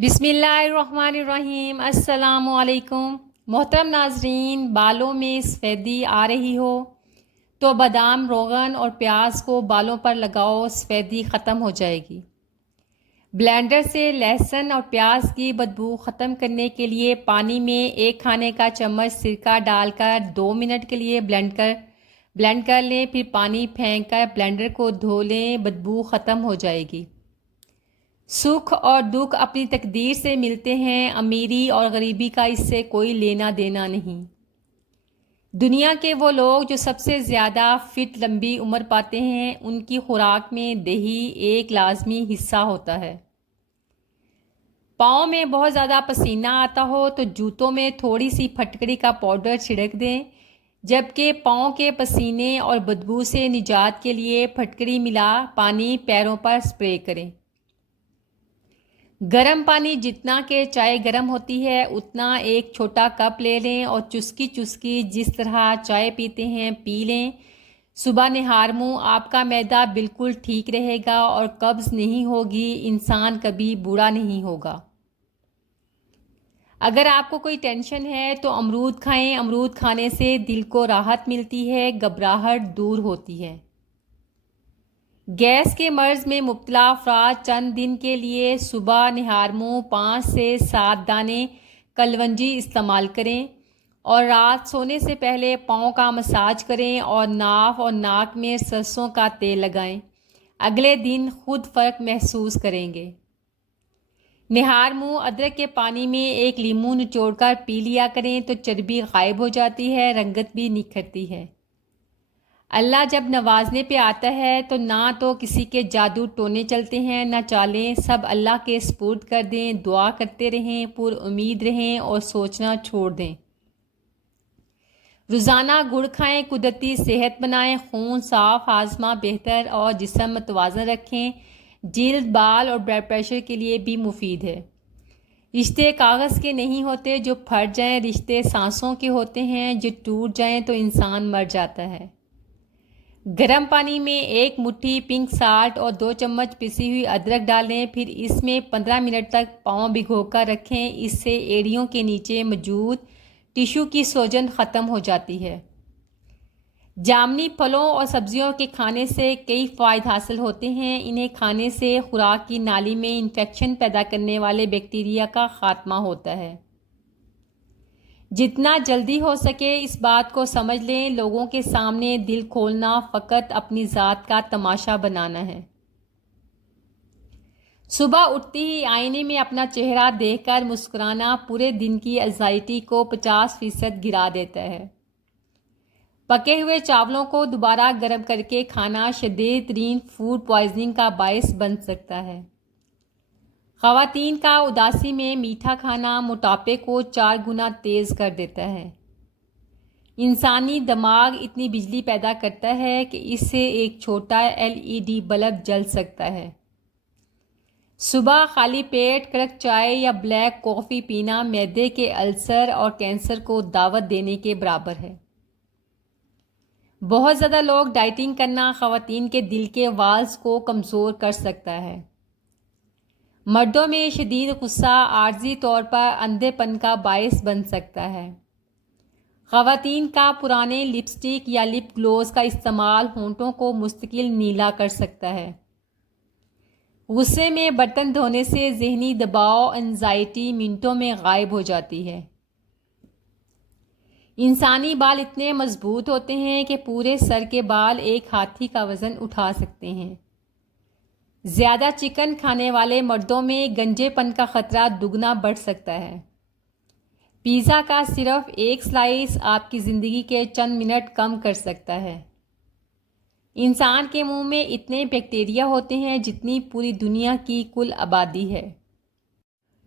بسم اللہ الرحمن الرحیم۔ السلام علیکم محترم ناظرین، بالوں میں سفیدی آ رہی ہو تو بادام، روغن اور پیاز کو بالوں پر لگاؤ، سفیدی ختم ہو جائے گی۔ بلینڈر سے لہسن اور پیاز کی بدبو ختم کرنے کے لیے پانی میں 1 کھانے کا چمچ سرکہ ڈال کر 2 منٹ کے لیے بلینڈ کر لیں، پھر پانی پھینک کر بلینڈر کو دھو لیں، بدبو ختم ہو جائے گی۔ سکھ اور دکھ اپنی تقدیر سے ملتے ہیں، امیری اور غریبی کا اس سے کوئی لینا دینا نہیں۔ دنیا کے وہ لوگ جو سب سے زیادہ فٹ لمبی عمر پاتے ہیں، ان کی خوراک میں دہی ایک لازمی حصہ ہوتا ہے۔ پاؤں میں بہت زیادہ پسینہ آتا ہو تو جوتوں میں تھوڑی سی پھٹکڑی کا پاؤڈر چھڑک دیں، جبکہ پاؤں کے پسینے اور بدبو سے نجات کے لیے پھٹکڑی ملا پانی پیروں پر اسپرے کریں۔ گرم پانی جتنا کہ چائے گرم ہوتی ہے اتنا ایک چھوٹا کپ لے لیں اور چسکی چسکی جس طرح چائے پیتے ہیں پی لیں۔ صبح نہار منہ آپ کا معدہ بالکل ٹھیک رہے گا اور قبض نہیں ہوگی، انسان کبھی بوڑھا نہیں ہوگا۔ اگر آپ کو کوئی ٹینشن ہے تو امرود کھائیں، امرود کھانے سے دل کو راحت ملتی ہے، گھبراہٹ دور ہوتی ہے۔ گیس کے مرض میں مبتلا افراد چند دن کے لیے صبح نہار منہ 5 سے 7 دانے کلونجی استعمال کریں اور رات سونے سے پہلے پاؤں کا مساج کریں اور ناف اور ناک میں سرسوں کا تیل لگائیں۔ اگلے دن خود فرق محسوس کریں گے۔ نہار منہ ادرک کے پانی میں 1 لیموں نچوڑ کر پی لیا کریں تو چربی غائب ہو جاتی ہے، رنگت بھی نکھرتی ہے۔ اللہ جب نوازنے پہ آتا ہے تو نہ تو کسی کے جادو ٹونے چلتے ہیں نہ چالیں، سب اللہ کے سپرد کر دیں، دعا کرتے رہیں، پر امید رہیں اور سوچنا چھوڑ دیں۔ روزانہ گڑ کھائیں، قدرتی صحت بنائیں، خون صاف، ہاضمہ بہتر اور جسم متوازن رکھیں۔ جلد، بال اور بلڈ پریشر کے لیے بھی مفید ہے۔ رشتے کاغذ کے نہیں ہوتے جو پھٹ جائیں، رشتے سانسوں کے ہوتے ہیں جو ٹوٹ جائیں تو انسان مر جاتا ہے۔ گرم پانی میں 1 مٹھی پنک سالٹ اور 2 چمچ پسی ہوئی ادرک ڈالیں، پھر اس میں 15 منٹ تک پاؤں بھگو کر رکھیں، اس سے ایڑیوں کے نیچے موجود ٹشو کی سوجن ختم ہو جاتی ہے۔ جامنی پھلوں اور سبزیوں کے کھانے سے کئی فوائد حاصل ہوتے ہیں، انہیں کھانے سے خوراک کی نالی میں انفیکشن پیدا کرنے والے بیکٹیریا کا خاتمہ ہوتا ہے۔ جتنا جلدی ہو سکے اس بات کو سمجھ لیں، لوگوں کے سامنے دل کھولنا فقط اپنی ذات کا تماشا بنانا ہے۔ صبح اٹھتے ہی آئینے میں اپنا چہرہ دیکھ کر مسکرانا پورے دن کی انزائٹی کو 50% گرا دیتا ہے۔ پکے ہوئے چاولوں کو دوبارہ گرم کر کے کھانا شدید ترین فوڈ پوائزننگ کا باعث بن سکتا ہے۔ خواتین کا اداسی میں میٹھا کھانا موٹاپے کو 4 گنا تیز کر دیتا ہے۔ انسانی دماغ اتنی بجلی پیدا کرتا ہے کہ اس سے ایک چھوٹا LED بلب جل سکتا ہے۔ صبح خالی پیٹ کڑک چائے یا بلیک کافی پینا معدے کے السر اور کینسر کو دعوت دینے کے برابر ہے۔ بہت زیادہ لوگ ڈائٹنگ کرنا خواتین کے دل کے والز کو کمزور کر سکتا ہے۔ مردوں میں شدید غصہ عارضی طور پر اندھے پن کا باعث بن سکتا ہے۔ خواتین کا پرانے لپسٹک یا لپ گلوز کا استعمال ہونٹوں کو مستقل نیلا کر سکتا ہے۔ غصے میں برتن دھونے سے ذہنی دباؤ، انزائٹی منٹوں میں غائب ہو جاتی ہے۔ انسانی بال اتنے مضبوط ہوتے ہیں کہ پورے سر کے بال ایک ہاتھی کا وزن اٹھا سکتے ہیں۔ زیادہ چکن کھانے والے مردوں میں گنجے پن کا خطرہ دگنا بڑھ سکتا ہے۔ پیزا کا صرف 1 سلائس آپ کی زندگی کے چند منٹ کم کر سکتا ہے۔ انسان کے منہ میں اتنے بیکٹیریا ہوتے ہیں جتنی پوری دنیا کی کل آبادی ہے۔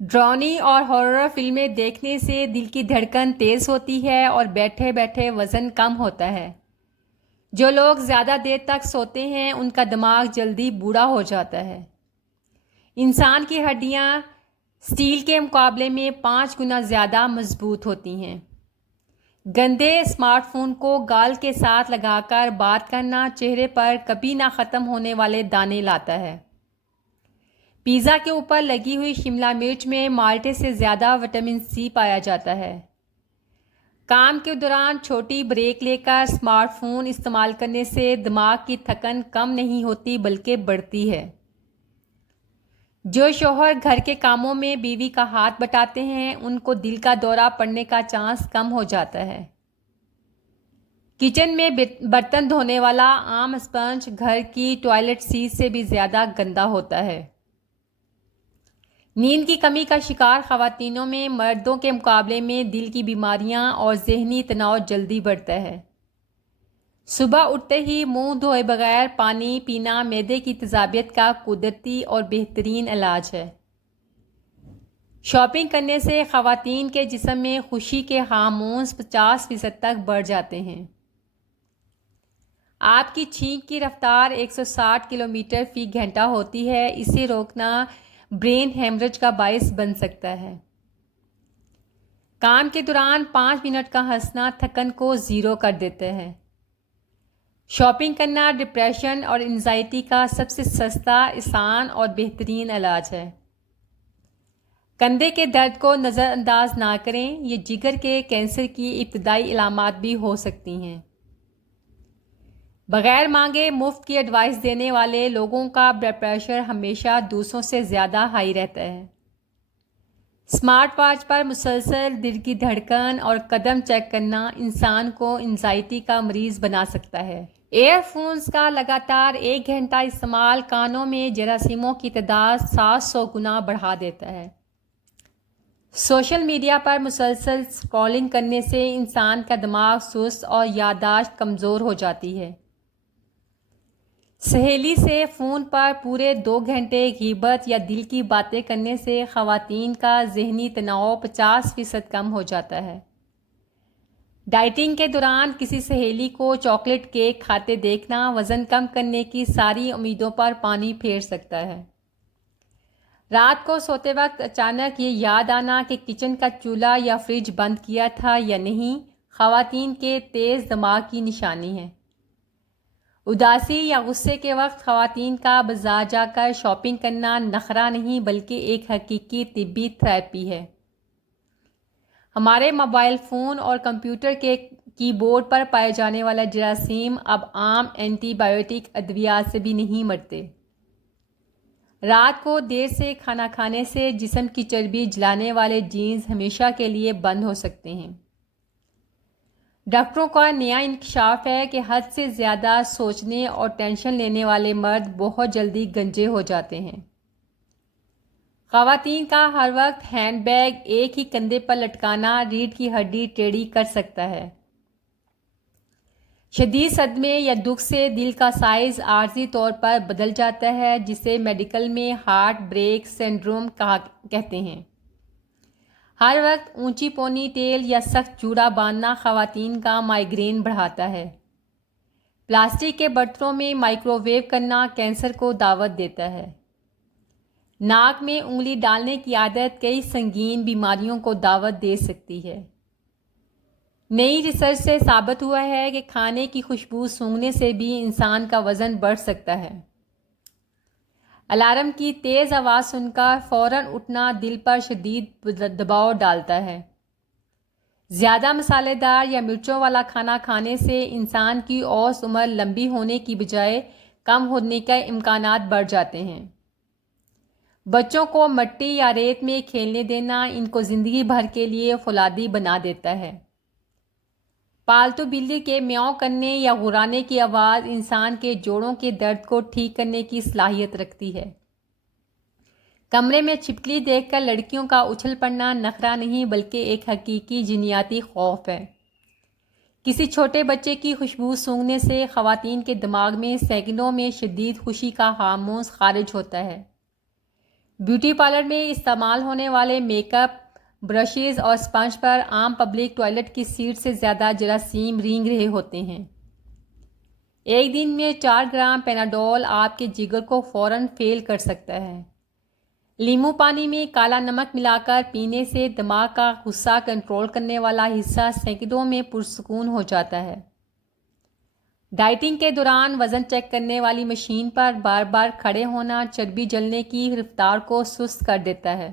ڈراؤنی اور ہارر فلمیں دیکھنے سے دل کی دھڑکن تیز ہوتی ہے اور بیٹھے بیٹھے وزن کم ہوتا ہے۔ جو لوگ زیادہ دیر تک سوتے ہیں ان کا دماغ جلدی بوڑھا ہو جاتا ہے۔ انسان کی ہڈیاں سٹیل کے مقابلے میں 5 گنا زیادہ مضبوط ہوتی ہیں۔ گندے اسمارٹ فون کو گال کے ساتھ لگا کر بات کرنا چہرے پر کبھی نہ ختم ہونے والے دانے لاتا ہے۔ پیزا کے اوپر لگی ہوئی شملہ مرچ میں مالٹے سے زیادہ وٹامن سی پایا جاتا ہے۔ کام کے دوران چھوٹی بریک لے کر اسمارٹ فون استعمال کرنے سے دماغ کی تھکن کم نہیں ہوتی بلکہ بڑھتی ہے۔ جو شوہر گھر کے کاموں میں بیوی کا ہاتھ بٹاتے ہیں ان کو دل کا دورہ پڑنے کا چانس کم ہو جاتا ہے۔ کچن میں برتن دھونے والا عام اسپنج گھر کی ٹوائلٹ سیٹ سے بھی زیادہ گندا ہوتا ہے۔ نیند کی کمی کا شکار خواتینوں میں مردوں کے مقابلے میں دل کی بیماریاں اور ذہنی تناؤ جلدی بڑھتا ہے۔ صبح اٹھتے ہی منہ دھوئے بغیر پانی پینا معدے کی تیزابیت کا قدرتی اور بہترین علاج ہے۔ شاپنگ کرنے سے خواتین کے جسم میں خوشی کے ہارمونز 50% تک بڑھ جاتے ہیں۔ آپ کی چھینک کی رفتار 160 کلومیٹر فی گھنٹہ ہوتی ہے، اسے روکنا برین ہیمرج کا باعث بن سکتا ہے۔ کام کے دوران 5 منٹ کا ہنسنا تھکن کو زیرو کر دیتے ہیں۔ شاپنگ کرنا ڈپریشن اور انزائٹی کا سب سے سستا، آسان اور بہترین علاج ہے۔ کندھے کے درد کو نظر انداز نہ کریں، یہ جگر کے کینسر کی ابتدائی علامات بھی ہو سکتی ہیں۔ بغیر مانگے مفت کی ایڈوائس دینے والے لوگوں کا بلڈ پریشر ہمیشہ دوسروں سے زیادہ ہائی رہتا ہے۔ اسمارٹ واچ پر مسلسل دل کی دھڑکن اور قدم چیک کرنا انسان کو انزائٹی کا مریض بنا سکتا ہے۔ ایئر فونز کا لگاتار 1 گھنٹہ استعمال کانوں میں جراثیموں کی تعداد 700 گنا بڑھا دیتا ہے۔ سوشل میڈیا پر مسلسل اسکرولنگ کرنے سے انسان کا دماغ سست اور یادداشت کمزور ہو جاتی ہے۔ سہیلی سے فون پر پورے 2 گھنٹے غیبت یا دل کی باتیں کرنے سے خواتین کا ذہنی تناؤ 50% کم ہو جاتا ہے۔ ڈائٹنگ کے دوران کسی سہیلی کو چاکلیٹ کیک کھاتے دیکھنا وزن کم کرنے کی ساری امیدوں پر پانی پھیر سکتا ہے۔ رات کو سوتے وقت اچانک یہ یاد آنا کہ کچن کا چولہا یا فریج بند کیا تھا یا نہیں، خواتین کے تیز دماغ کی نشانی ہے۔ اداسی یا غصے کے وقت خواتین کا بازار جا کر شاپنگ کرنا نخرہ نہیں بلکہ ایک حقیقی طبی تھراپی ہے۔ ہمارے موبائل فون اور کمپیوٹر کے کی بورڈ پر پائے جانے والا جراثیم اب عام اینٹی بایوٹک ادویات سے بھی نہیں مرتے۔ رات کو دیر سے کھانا کھانے سے جسم کی چربی جلانے والے جینز ہمیشہ کے لیے بند ہو سکتے ہیں۔ ڈاکٹروں کا نیا انکشاف ہے کہ حد سے زیادہ سوچنے اور ٹینشن لینے والے مرد بہت جلدی گنجے ہو جاتے ہیں۔ خواتین کا ہر وقت ہینڈ بیگ ایک ہی کندھے پر لٹکانا ریڑھ کی ہڈی ٹیڑھی کر سکتا ہے۔ شدید صدمے یا دکھ سے دل کا سائز عارضی طور پر بدل جاتا ہے، جسے میڈیکل میں ہارٹ بریک سنڈروم کہتے ہیں۔ ہر وقت اونچی پونی ٹیل یا سخت جوڑا باندھنا خواتین کا مائیگرین بڑھاتا ہے۔ پلاسٹک کے برتنوں میں مائکرو ویو کرنا کینسر کو دعوت دیتا ہے۔ ناک میں انگلی ڈالنے کی عادت کئی سنگین بیماریوں کو دعوت دے سکتی ہے۔ نئی ریسرچ سے ثابت ہوا ہے کہ کھانے کی خوشبو سونگھنے سے بھی انسان کا وزن بڑھ سکتا ہے۔ الارم کی تیز آواز سن کر فوراً اٹھنا دل پر شدید دباؤ ڈالتا ہے۔ زیادہ مسالے دار یا مرچوں والا کھانا کھانے سے انسان کی اوسط عمر لمبی ہونے کی بجائے کم ہونے کے امکانات بڑھ جاتے ہیں۔ بچوں کو مٹی یا ریت میں کھیلنے دینا ان کو زندگی بھر کے لیے فولادی بنا دیتا ہے۔ پالتو بلی کے میاؤں کرنے یا غرانے کی آواز انسان کے جوڑوں کے درد کو ٹھیک کرنے کی صلاحیت رکھتی ہے۔ کمرے میں چھپکلی دیکھ کر لڑکیوں کا اچھل پڑنا نخرہ نہیں بلکہ ایک حقیقی جینیاتی خوف ہے۔ کسی چھوٹے بچے کی خوشبو سونگھنے سے خواتین کے دماغ میں سیکنڈوں میں شدید خوشی کا ہارمون خارج ہوتا ہے۔ بیوٹی پارلر میں استعمال ہونے والے میک اپ برشز اور اسپنج پر عام پبلک ٹوائلٹ کی سیٹ سے زیادہ جراثیم رینگ رہے ہوتے ہیں۔ ایک دن میں 4 گرام پیناڈول آپ کے جگر کو فوراً فیل کر سکتا ہے۔ لیمو پانی میں کالا نمک ملا کر پینے سے دماغ کا غصہ کنٹرول کرنے والا حصہ سیکنڈوں میں پرسکون ہو جاتا ہے۔ ڈائٹنگ کے دوران وزن چیک کرنے والی مشین پر بار بار کھڑے ہونا چربی جلنے کی رفتار کو سست کر دیتا ہے۔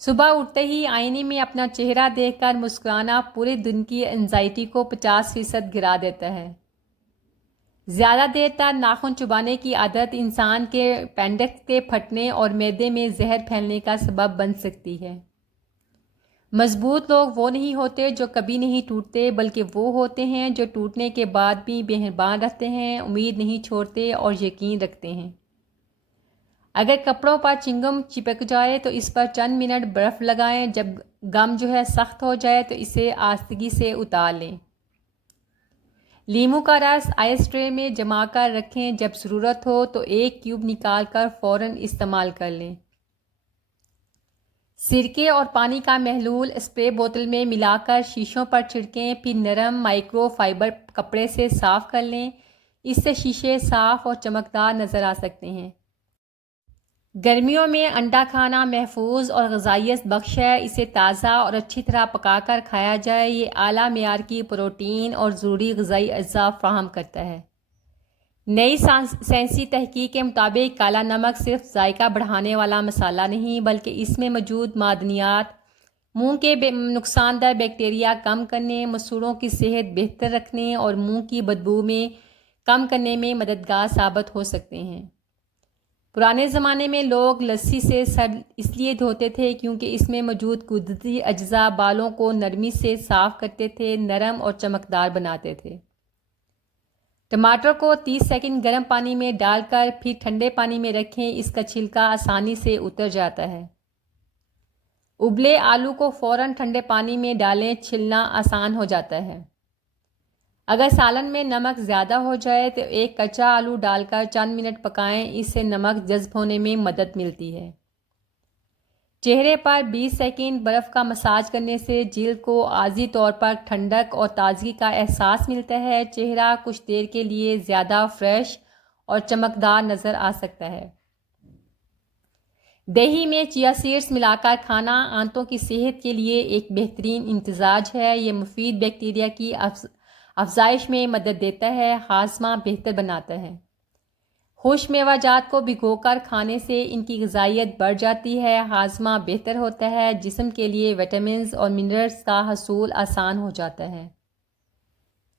صبح اٹھتے ہی آئینے میں اپنا چہرہ دیکھ کر مسکرانا پورے دن کی انزائٹی کو 50% گرا دیتا ہے۔ زیادہ دیر تک ناخن چبانے کی عادت انسان کے اپینڈکس کے پھٹنے اور معدے میں زہر پھیلنے کا سبب بن سکتی ہے۔ مضبوط لوگ وہ نہیں ہوتے جو کبھی نہیں ٹوٹتے، بلکہ وہ ہوتے ہیں جو ٹوٹنے کے بعد بھی مہربان رہتے ہیں، امید نہیں چھوڑتے اور یقین رکھتے ہیں۔ اگر کپڑوں پر چنگم چپک جائے تو اس پر چند منٹ برف لگائیں، جب گم سخت ہو جائے تو اسے آہستگی سے اتار لیں۔ لیموں کا رس آئس ٹرے میں جما کر رکھیں، جب ضرورت ہو تو ایک کیوب نکال کر فوراً استعمال کر لیں۔ سرکے اور پانی کا محلول اسپرے بوتل میں ملا کر شیشوں پر چھڑکیں، پھر نرم مائکرو فائبر کپڑے سے صاف کر لیں۔ اس سے شیشے صاف اور چمکدار نظر آ سکتے ہیں۔ گرمیوں میں انڈا کھانا محفوظ اور غذائیت بخش ہے۔ اسے تازہ اور اچھی طرح پکا کر کھایا جائے۔ یہ اعلیٰ معیار کی پروٹین اور ضروری غذائی اجزاء فراہم کرتا ہے۔ نئی سائنسی تحقیق کے مطابق کالا نمک صرف ذائقہ بڑھانے والا مسالہ نہیں، بلکہ اس میں موجود معدنیات منہ کے نقصان دہ بیکٹیریا کم کرنے، مسوڑوں کی صحت بہتر رکھنے اور منہ کی بدبو میں کم کرنے میں مددگار ثابت ہو سکتے ہیں۔ پرانے زمانے میں لوگ لسی سے سر اس لیے دھوتے تھے کیونکہ اس میں موجود قدرتی اجزاء بالوں کو نرمی سے صاف کرتے تھے، نرم اور چمکدار بناتے تھے۔ ٹماٹر کو 30 سیکنڈ گرم پانی میں ڈال کر پھر ٹھنڈے پانی میں رکھیں، اس کا چھلکا آسانی سے اتر جاتا ہے۔ ابلے آلو کو فوراً ٹھنڈے پانی میں ڈالیں، چھلنا آسان ہو جاتا ہے۔ اگر سالن میں نمک زیادہ ہو جائے تو ایک کچا آلو ڈال کر چند منٹ پکائیں، اس سے نمک جذب ہونے میں مدد ملتی ہے۔ چہرے پر 20 سیکنڈ برف کا مساج کرنے سے جلد کو عارضی طور پر ٹھنڈک اور تازگی کا احساس ملتا ہے۔ چہرہ کچھ دیر کے لیے زیادہ فریش اور چمکدار نظر آ سکتا ہے۔ دہی میں چیا سیڈز ملا کر کھانا آنتوں کی صحت کے لیے ایک بہترین امتزاج ہے۔ یہ مفید بیکٹیریا کی افزائش میں مدد دیتا ہے، ہاضمہ بہتر بناتا ہے۔ خشک میوہ جات کو بھگو کر کھانے سے ان کی غذائیت بڑھ جاتی ہے، ہاضمہ بہتر ہوتا ہے، جسم کے لیے وٹامنز اور منرلز کا حصول آسان ہو جاتا ہے۔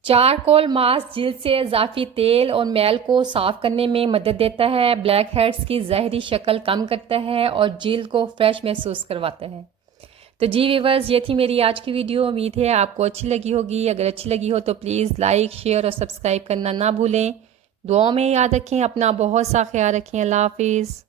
چارکول ماسک جلد سے اضافی تیل اور میل کو صاف کرنے میں مدد دیتا ہے، بلیک ہیڈز کی ظاہری شکل کم کرتا ہے اور جلد کو فریش محسوس کرواتا ہے۔ تو جی ویورز، یہ تھی میری آج کی ویڈیو۔ امید ہے آپ کو اچھی لگی ہوگی۔ اگر اچھی لگی ہو تو پلیز لائک، شیئر اور سبسکرائب کرنا نہ بھولیں۔ دعاؤں میں یاد رکھیں، اپنا بہت سا خیال رکھیں۔ اللہ حافظ۔